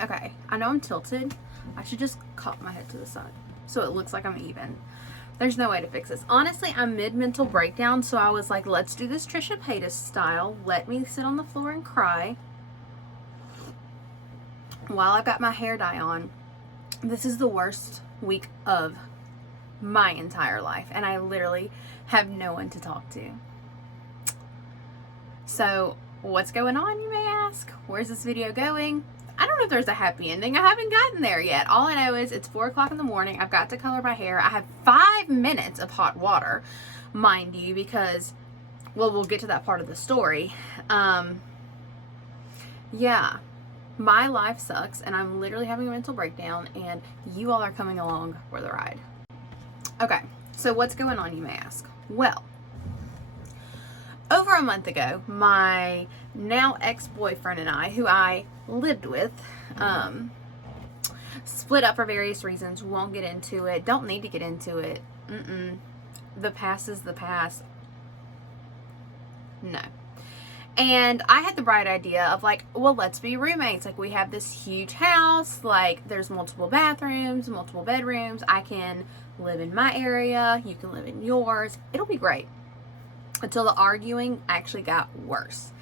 Okay, I know I'm tilted. I should just cock my head to the side so it looks like I'm even. There's no way to fix this. Honestly, I'm mid-mental breakdown, so I was like, let's do this Trisha Paytas style. Let me sit on the floor and cry while I've got my hair dye on. This is the worst week of my entire life, and I literally have no one to talk to. So, what's going on, you may ask? Where's this video going? I don't know if there's a happy ending. I haven't gotten there yet. All I know is it's 4 o'clock in the morning. I've got to color my hair. I have 5 minutes of hot water, mind you, because, well, we'll get to that part of the story. Yeah, my life sucks, and I'm literally having a mental breakdown, and you all are coming along for the ride. Okay, so what's going on, you may ask? Well, over a month ago, my now ex-boyfriend and I, who I lived with, split up for various reasons. Won't get into it. Don't need to get into it. The past is the past. No. And I had the bright idea of like, well, let's be roommates. Like, we have this huge house. Like, there's multiple bathrooms, multiple bedrooms. I can live in my area. You can live in yours. It'll be great. Until the arguing actually got worse.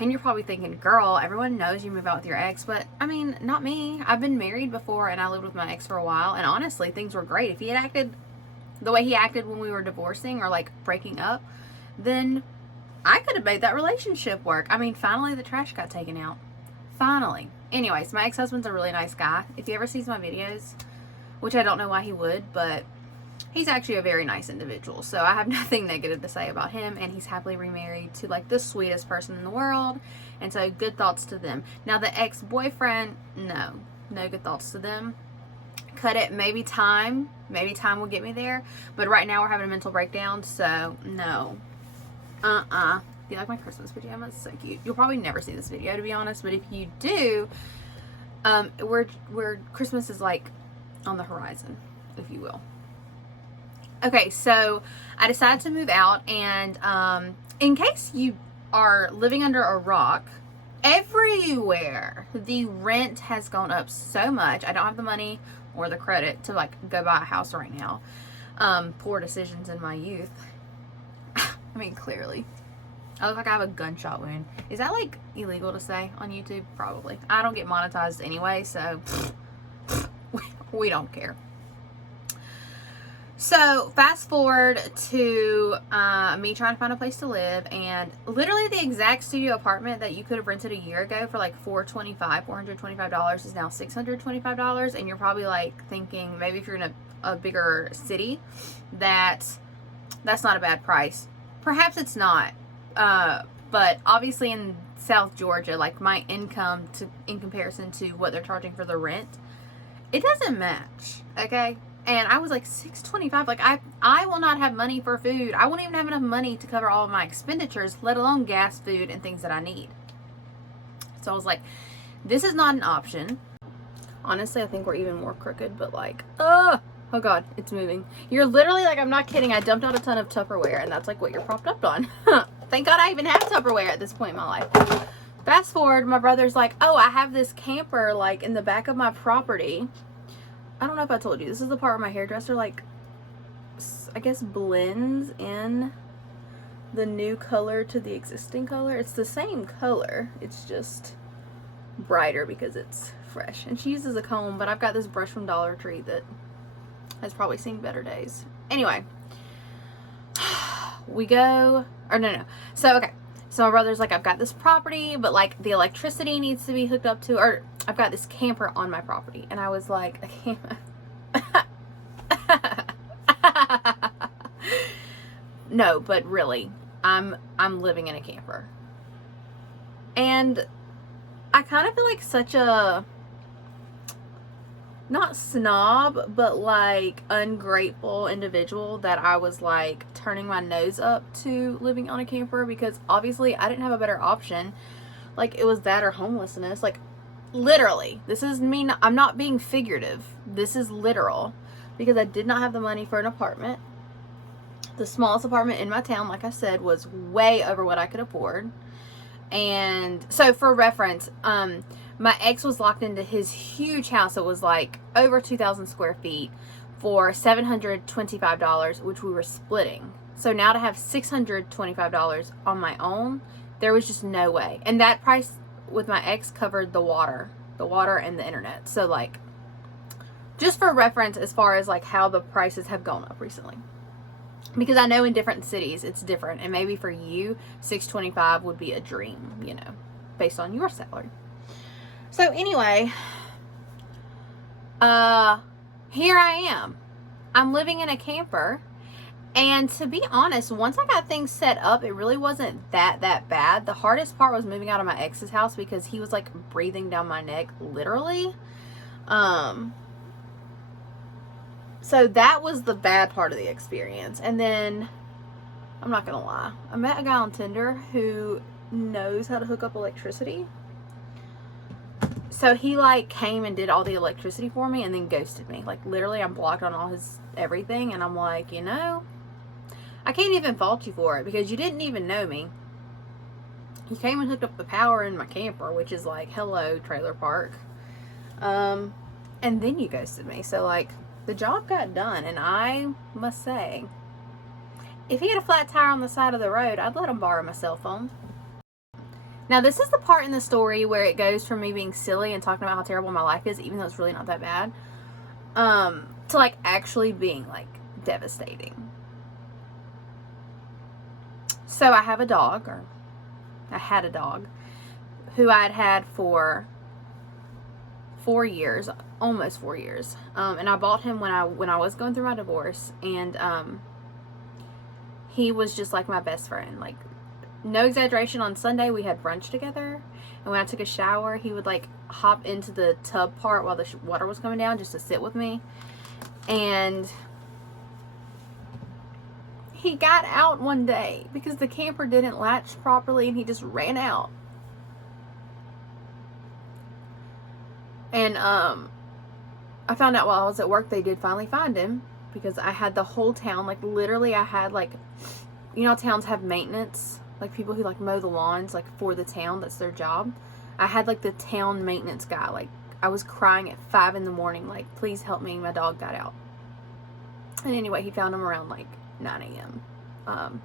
And you're probably thinking, girl, everyone knows you move out with your ex, but I mean, not me. I've been married before and I lived with my ex for a while, and honestly, things were great. If he had acted the way he acted when we were divorcing or like breaking up, then I could have made that relationship work. I mean, finally the trash got taken out. Finally. Anyways, my ex-husband's a really nice guy. If he ever sees my videos, which I don't know why he would, but he's actually a very nice individual, so I have nothing negative to say about him, and he's happily remarried to like the sweetest person in the world, and so good thoughts to them. Now the ex-boyfriend, no good thoughts to them. Cut it. Maybe time will get me there, but right now we're having a mental breakdown, so no. Do you like my Christmas pajamas? So cute. You'll probably never see this video, to be honest, but if you do, we're Christmas is like on the horizon, if you will. Okay, so I decided to move out, and in case you are living under a rock, everywhere the rent has gone up so much. I don't have the money or the credit to like go buy a house right now. Poor decisions in my youth. I mean, clearly. I look like I have a gunshot wound. Is that like illegal to say on YouTube? Probably. I don't get monetized anyway, so we don't care. So fast forward to me trying to find a place to live, and literally the exact studio apartment that you could have rented a year ago for like $425 is now $625, and you're probably like thinking, maybe if you're in a bigger city, that's not a bad price. Perhaps it's not, but obviously in South Georgia, like my income in comparison to what they're charging for the rent, it doesn't match. Okay. And I was like, $625. Like, I will not have money for food. I won't even have enough money to cover all of my expenditures, let alone gas, food, and things that I need. So I was like, this is not an option. Honestly, I think we're even more crooked, but like, oh God, it's moving. You're literally like, I'm not kidding. I dumped out a ton of Tupperware, and that's like what you're propped up on. Thank God I even have Tupperware at this point in my life. Fast forward, my brother's like, oh, I have this camper like in the back of my property. I don't know if I told you, this is the part where my hairdresser, like, I guess blends in the new color to the existing color. It's the same color, it's just brighter because it's fresh. And she uses a comb, but I've got this brush from Dollar Tree that has probably seen better days. Anyway, we go, or no. So, okay. So my brother's like, I've got this property, but like the electricity needs to be hooked up to, or I've got this camper on my property. And I was like, I can't. No, but really, I'm living in a camper. And I kind of feel like such a, not snob, but like ungrateful individual that I was like turning my nose up to living on a camper, because obviously I didn't have a better option. Like, it was that or homelessness. Like, literally, this is me. I'm not being figurative. This is literal, because I did not have the money for an apartment. The smallest apartment in my town, like I said, was way over what I could afford. And so for reference, my ex was locked into his huge house. It was like over 2,000 square feet for $725, which we were splitting. So now to have $625 on my own, there was just no way. And that price with my ex covered the water and the internet. So like, just for reference, as far as like how the prices have gone up recently. Because I know in different cities it's different, and maybe for you $625 would be a dream, you know, based on your salary. So anyway, here I am. I'm living in a camper, and to be honest, once I got things set up, it really wasn't that bad. The hardest part was moving out of my ex's house because he was like breathing down my neck, literally. So that was the bad part of the experience. And then, I'm not gonna lie, I met a guy on Tinder who knows how to hook up electricity. So he like came and did all the electricity for me and then ghosted me. Like literally, I'm blocked on all his everything, and I'm like, you know, I can't even fault you for it because you didn't even know me. You came and hooked up the power in my camper, which is like, hello, trailer park. And then you ghosted me. So like, the job got done, and I must say, if he had a flat tire on the side of the road, I'd let him borrow my cell phone. Now, this is the part in the story where it goes from me being silly and talking about how terrible my life is, even though it's really not that bad, to like actually being like devastating. So I have a dog, or I had a dog, who I'd had for 4 years, almost 4 years. And I bought him when I was going through my divorce, and he was just like my best friend. Like, no exaggeration, on Sunday we had brunch together, and when I took a shower, he would like hop into the tub part while the water was coming down just to sit with me. And he got out one day because the camper didn't latch properly, and he just ran out. And I found out while I was at work they did finally find him, because I had the whole town, like literally I had like, you know, towns have maintenance, like people who like mow the lawns like for the town, that's their job. I had like the town maintenance guy, like I was crying at 5 a.m, like, please help me, my dog got out. And anyway, he found him around like 9 a.m.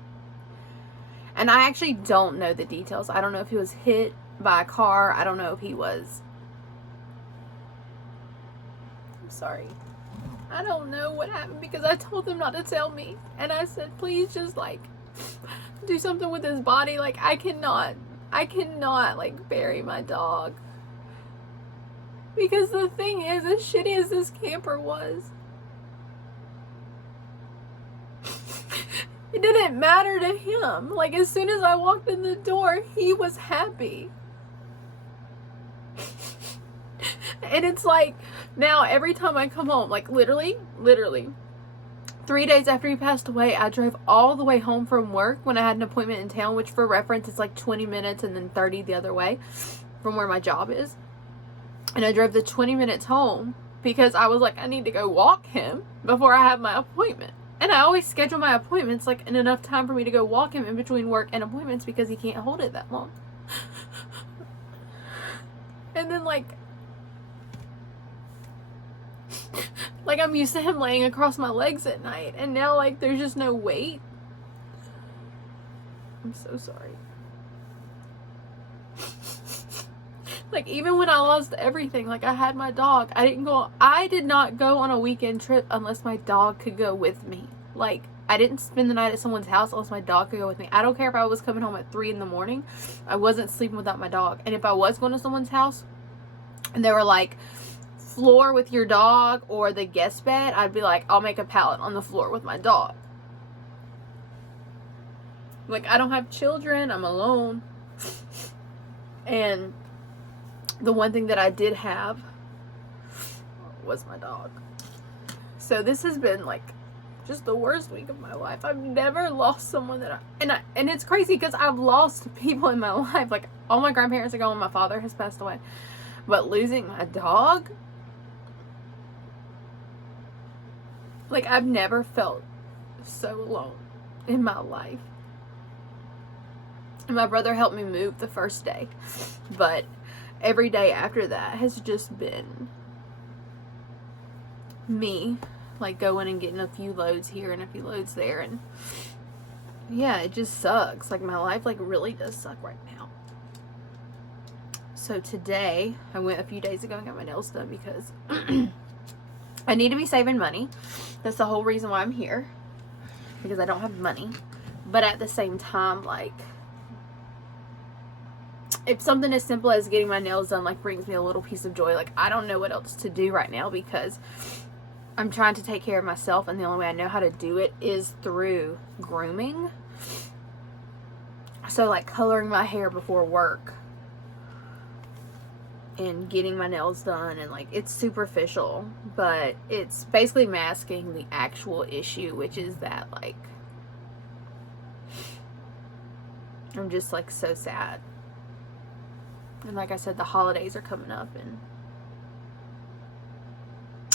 And I actually don't know the details. I don't know if he was hit by a car. I don't know if he was, I'm sorry, I don't know what happened, because I told them not to tell me, and I said, please just like do something with his body. Like, I cannot like bury my dog, because the thing is, as shitty as this camper was, it didn't matter to him. Like, as soon as I walked in the door, he was happy. And it's like, now every time I come home, like literally 3 days after he passed away, I drove all the way home from work when I had an appointment in town, which for reference is like 20 minutes and then 30 the other way from where my job is. And I drove the 20 minutes home because I was like, I need to go walk him before I have my appointment. And I always schedule my appointments like in enough time for me to go walk him in between work and appointments, because he can't hold it that long. And then like I'm used to him laying across my legs at night, and now like there's just no weight. I'm so sorry. Like, even when I lost everything, like I had my dog, I did not go on a weekend trip unless my dog could go with me. Like, I didn't spend the night at someone's house unless my dog could go with me. I don't care if I was coming home at 3 a.m, I wasn't sleeping without my dog. And if I was going to someone's house and they were like, floor with your dog or the guest bed, I'd be like, I'll make a pallet on the floor with my dog. Like, I don't have children, I'm alone. And the one thing that I did have was my dog. So this has been like just the worst week of my life. I've never lost someone that and it's crazy because I've lost people in my life. Like, all my grandparents are gone, my father has passed away. But losing my dog, like, I've never felt so alone in my life. And my brother helped me move the first day. But every day after that has just been me, like, going and getting a few loads here and a few loads there. And yeah, it just sucks. Like, my life, like, really does suck right now. So today, I went a few days ago and got my nails done because I need to be saving money. That's the whole reason why I'm here. Because I don't have money. But at the same time, like, if something as simple as getting my nails done, like, brings me a little piece of joy, like, I don't know what else to do right now because I'm trying to take care of myself, and the only way I know how to do it is through grooming. So, like, coloring my hair before work and getting my nails done, and, like, it's superficial, but it's basically masking the actual issue, which is that, like, I'm just, like, so sad. And like I said, the holidays are coming up, and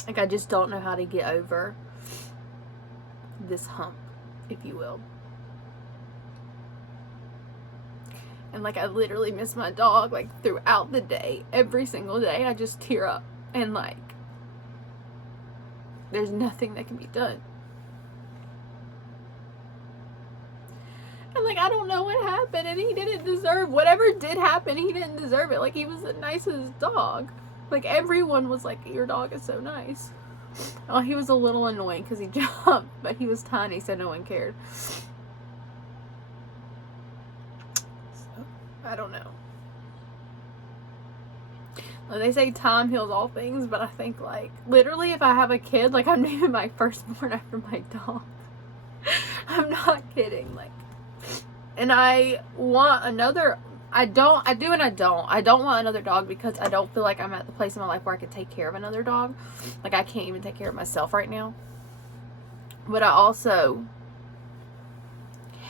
like, I just don't know how to get over this hump, if you will. And like, I literally miss my dog, like, throughout the day. Every single day I just tear up, and like, there's nothing that can be done. And like, I don't know what happened, and he didn't deserve whatever did happen. He didn't deserve it. Like, he was the nicest dog. Like, everyone was like, your dog is so nice. Oh, he was a little annoying because he jumped, but he was tiny, so no one cared. So, I don't know. Well, they say time heals all things, but I think, like, literally, if I have a kid, like, I'm naming my firstborn after my dog. I'm not kidding. Like, and I want another. I don't want another dog because I don't feel like I'm at the place in my life where I could take care of another dog. Like, I can't even take care of myself right now. But I also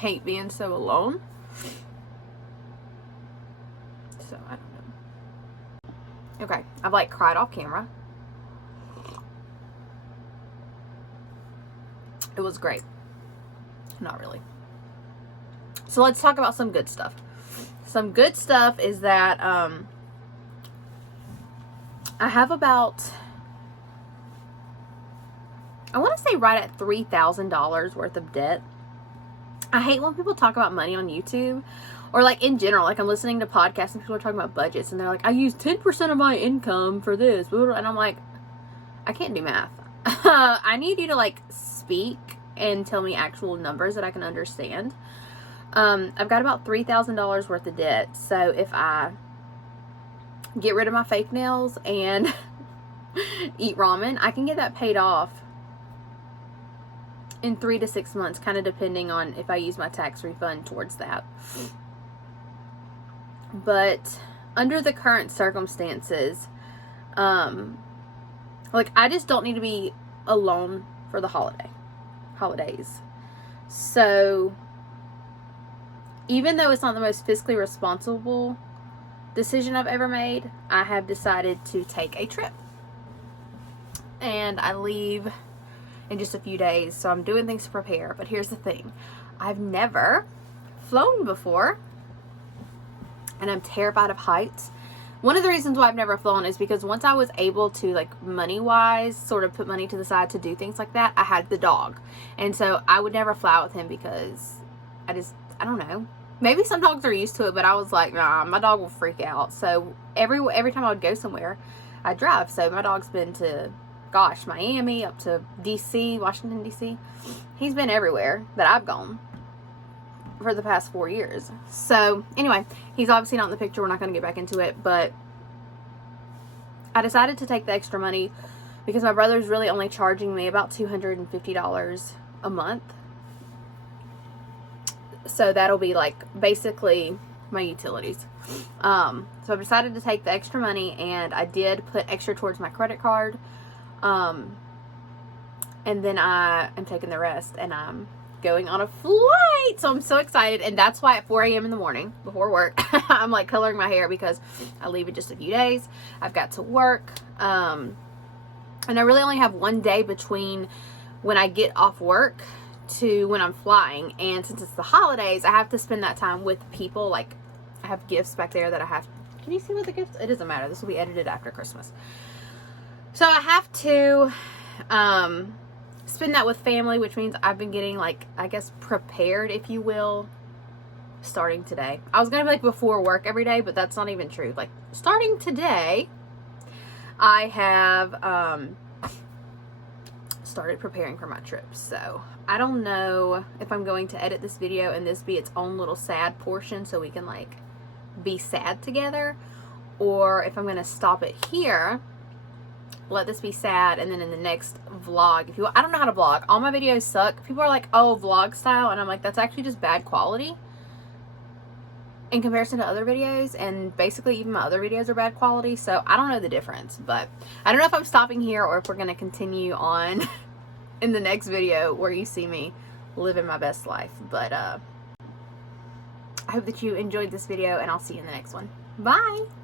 hate being so alone. So, I don't know. Okay, I've, like, cried off camera. It was great. Not really. So let's talk about some good stuff. Some good stuff is that I have about, I want to say right at $3,000 worth of debt. I hate when people talk about money on YouTube, or like in general. Like, I'm listening to podcasts and people are talking about budgets, and they're like, I use 10% of my income for this, and I'm like, I can't do math. I need you to, like, speak and tell me actual numbers that I can understand. I've got about $3,000 worth of debt. So if I get rid of my fake nails and eat ramen, I can get that paid off in 3 to 6 months, kind of depending on if I use my tax refund towards that. But under the current circumstances, like, I just don't need to be alone for the holidays. So even though it's not the most fiscally responsible decision I've ever made, I have decided to take a trip. And I leave in just a few days, so I'm doing things to prepare. But here's the thing. I've never flown before, and I'm terrified of heights. One of the reasons why I've never flown is because once I was able to, like, money-wise, sort of put money to the side to do things like that, I had the dog. And so I would never fly with him because I don't know. Maybe some dogs are used to it, but I was like, nah, my dog will freak out. So every time I would go somewhere, I'd drive. So my dog's been to, gosh, Miami, up to DC, Washington, DC. He's been everywhere that I've gone for the past 4 years. So anyway, he's obviously not in the picture. We're not going to get back into it, but I decided to take the extra money because my brother's really only charging me about $250 a month. So that'll be, like, basically my utilities. So I've decided to take the extra money, and I did put extra towards my credit card. And then I am taking the rest, and I'm going on a flight. So I'm so excited. And that's why at 4 a.m. in the morning before work, I'm, like, coloring my hair because I leave in just a few days. I've got to work. And I really only have one day between when I get off work to when I'm flying, and since it's the holidays, I have to spend that time with people. Like, I have gifts back there that I have. Can you see what the gifts? It doesn't matter. This will be edited after Christmas. So I have to spend that with family, which means I've been getting, like, I guess, prepared, if you will, starting today. I was gonna be like before work every day, but that's not even true. Like, starting today, I have started preparing for my trip. So I don't know if I'm going to edit this video and this be its own little sad portion so we can, like, be sad together, or if I'm gonna stop it here, let this be sad, and then in the next vlog, if you, I don't know how to vlog. All my videos suck. People are like, oh, vlog style, and I'm like, that's actually just bad quality in comparison to other videos, and basically even my other videos are bad quality, so I don't know the difference. But I don't know if I'm stopping here or if we're gonna continue on in the next video where you see me living my best life. But I hope that you enjoyed this video, and I'll see you in the next one. Bye!